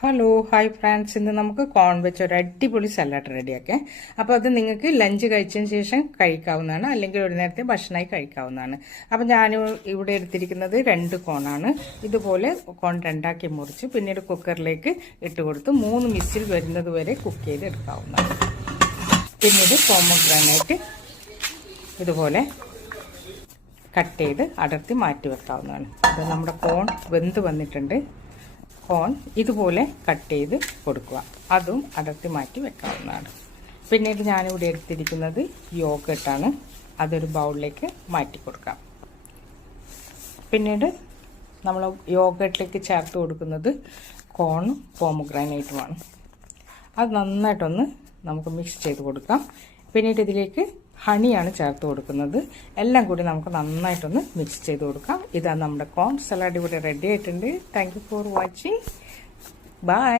Hello hi friends ഇന്ന് നമുക്ക് കോൺ ഒരു അടിപൊളി സലാഡ് റെഡിയാക്കാം. അപ്പോൾ അത് നിങ്ങൾക്ക് ലഞ്ച് കഴിച്ചതിന് ശേഷം കഴിക്കാവുന്നതാണ് അല്ലെങ്കിൽ ഒരു നേരത്തെ ഭക്ഷണമായി കഴിക്കാവുന്നതാണ്. അപ്പോൾ ഞാൻ ഇവിടെ എടുത്തിരിക്കുന്നത് രണ്ട് കോണാണ് ഇതുപോലെ കോൺ രണ്ടാക്കി മുറിച്ച് പിന്നീട് കുക്കറിലേക്ക് ഇട്ട് കൊടുത്ത് മൂന്ന് മിസ്സിൽ വരുന്നത് വരെ കുക്ക് ചെയ്ത് എടുക്കാവുന്നതാണ്. പിന്നീട് പോമഗ്രാനൈറ്റ് ഇതുപോലെ കട്ട് ചെയ്ത് അടർത്തി മാറ്റി വെക്കാവുന്നതാണ്. അപ്പോൾ നമ്മുടെ കോൺ വെന്ത് വന്നിട്ടുണ്ട്. കോൺ ഇതുപോലെ കട്ട് ചെയ്ത് കൊടുക്കുക. അതും അടർത്തി മാറ്റി വെക്കാവുന്നതാണ്. പിന്നീട് ഞാനിവിടെ എടുത്തിരിക്കുന്നത് യോഗട്ടാണ് അതൊരു ബൗളിലേക്ക് മാറ്റി കൊടുക്കാം. പിന്നീട് നമ്മൾ യോഗട്ടിലേക്ക് ചേർത്ത് കൊടുക്കുന്നത് കോണും പോമഗ്രാനൈറ്റുമാണ് അത് നന്നായിട്ടൊന്ന് നമുക്ക് മിക്സ് ചെയ്ത് കൊടുക്കാം. പിന്നീട് ഇതിലേക്ക് ഹണിയാണ് ചേർത്ത് കൊടുക്കുന്നത്. എല്ലാം കൂടി നമുക്ക് നന്നായിട്ടൊന്ന് മിക്സ് ചെയ്ത് കൊടുക്കാം. ഇതാണ് നമ്മുടെ കോൺ സലാഡ് ഇവിടെ റെഡി ആയിട്ടുണ്ട്. Thank for watching bye